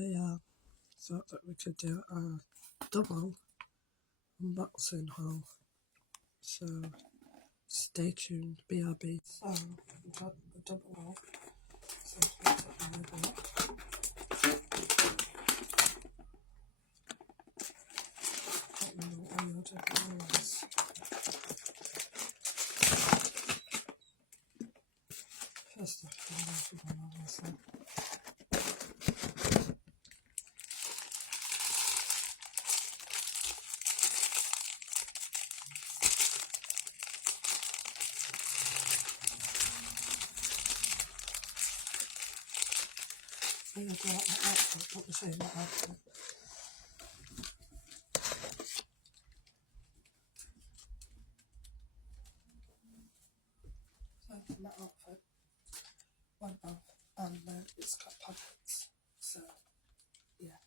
I thought that we could do a double unboxing haul, so stay tuned, BRB. So we've got the double haul, so let's put it in the box. Let me know all your different ones. First off, I'm going to go obviously. I'm going to go out my outfit, what we say my outfit. So my outfit, one off, and then it's got pockets, so yeah.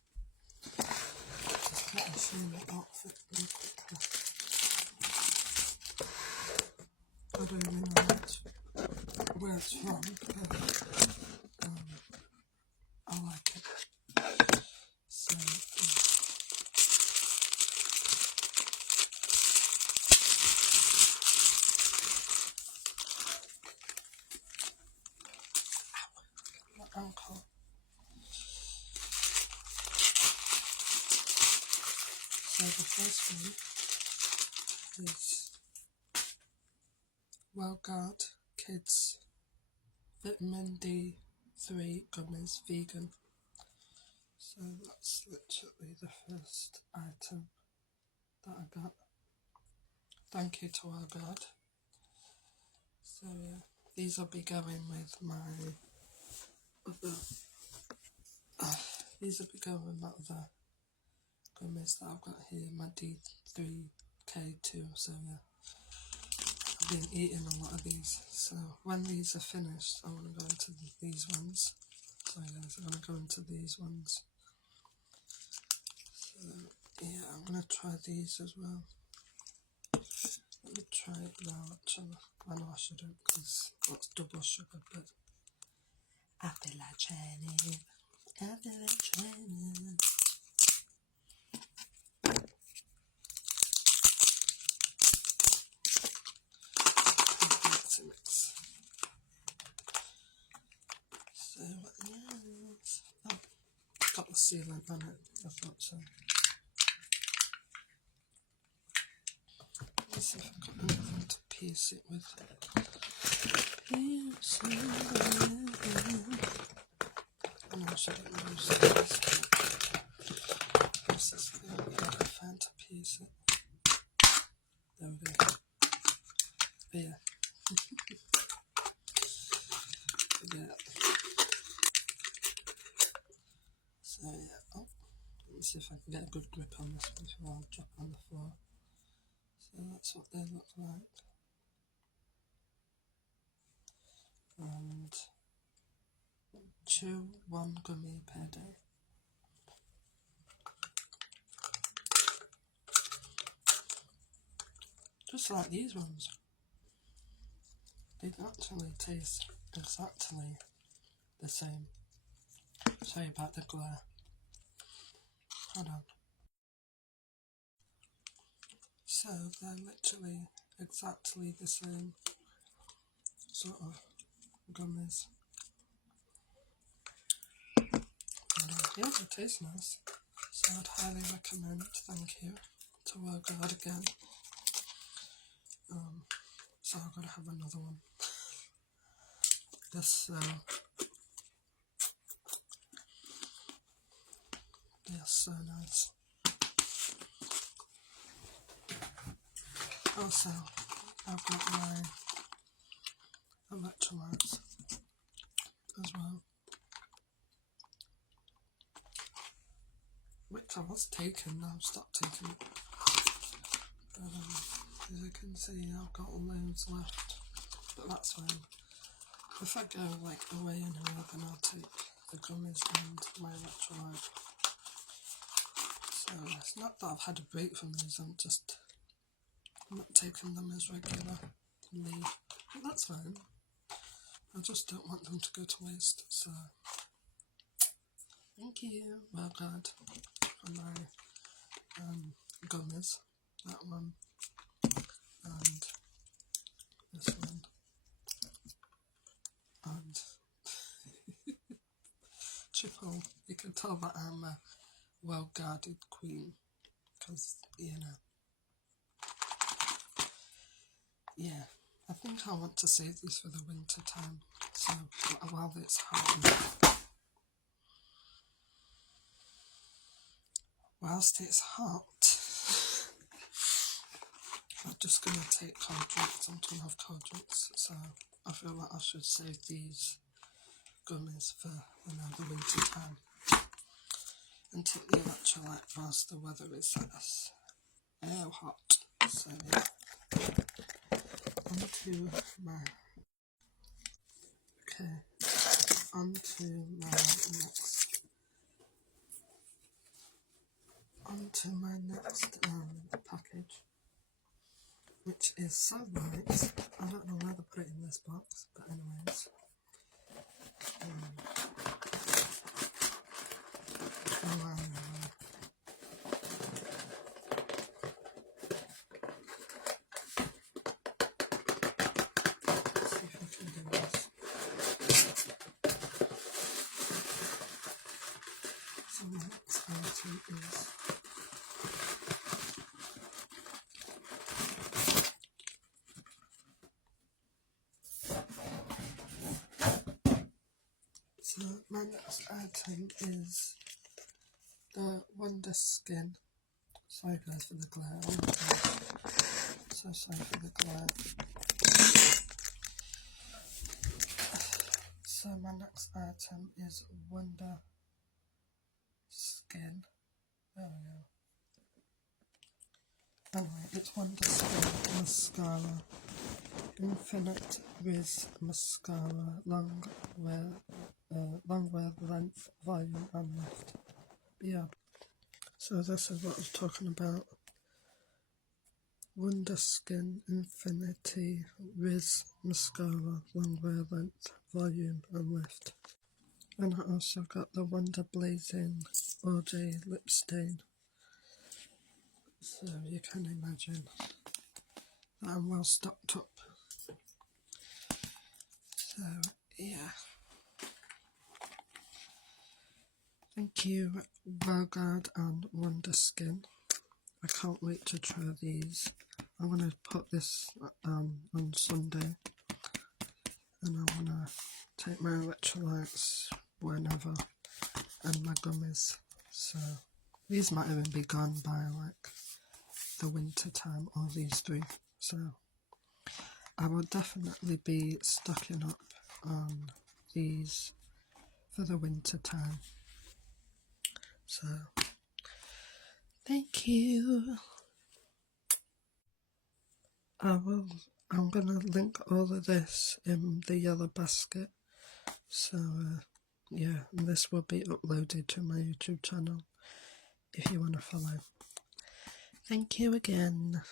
Just let me show you my outfit real quickly. I don't even know where it's from, but I like it. So my uncle. So the first one is WellGuard Kids Vitamin D3 Gummies Vegan. So that's literally the first item that I got. Thank you to WellGuard. So yeah, these will be going with my other. These will be going with my other gummies that I've got here, my D3K2. So yeah, I've been eating a lot of these. So when these are finished, I want to go into these ones. So guys, I'm going to go into these ones. So yeah, I'm going to try these as well. Let me try it now actually. I know I shouldn't because it's double sugar, but I feel like trying it. I feel like trying it. Mix. So yes. Oh, got the sealant on it, I thought so. Let's see if I've got anything to piece it with. Piece it with. I know I shouldn't use this. What's this thing? I can find to piece it. There we go. But yeah. Yeah. So yeah. Oh, let's see if I can get a good grip on this before I drop on the floor. So that's what they look like. And chew one gummy per day. Just like these ones. They actually taste exactly the same. Sorry about the glare. Hold on. So they're literally exactly the same sort of gummies. Yeah, they taste nice. So I'd highly recommend, thank you, to WellGuard again. So I've got to have another one. This, they're so nice. Also, I've got my electrolytes as well, which I was taking, now I've stopped taking it. But as you can see, I've got loads left, but that's fine. If I go like away anywhere, then I'll take the gummies and my electrolyte. So it's not that I've had a break from these, I'm not taking them as regularly. But that's fine. I just don't want them to go to waste, so Thank you, Well Guard, for my gummies. That one and this one. And Triple, you can tell that I'm a well-guarded queen because, you know, yeah, I think I want to save these for the winter time, so while it's hot, whilst it's hot, I'm just going to take cold drinks. I'm going to have cold drinks, so I feel like I should save these gummies for, you know, the winter time. And take the electrolyte whilst the weather is hot. So yeah, onto my next package, which is so light. I don't know why they put it in this box, but anyways. Let's see if I can do this. So my next item is the Wonder Skin. Sorry guys for the glare. Oh my God. So sorry for the glare. So my next item is Wonder Skin. There we go. Anyway, it's Wonder Skin Mascara. Infinite Riz Mascara. Long wear length, volume and lift. Yeah. So this is what I was talking about. Wonder Skin Infinity Riz Mascara, long wear length, volume and lift. And I also got the Wonder Blazing All Day Lip Stain. So you can imagine that I'm well stocked up. So yeah. Thank you, Well Guard and Wonder Skin. I can't wait to try these. I'm going to put this on Sunday, and I want to take my electrolytes whenever and my gummies. So these might even be gone by like the winter time, all these three. So I will definitely be stocking up on these for the winter time. So thank you. I'm gonna link all of this in the yellow basket. So yeah, and this will be uploaded to my YouTube channel if you want to follow. Thank you again.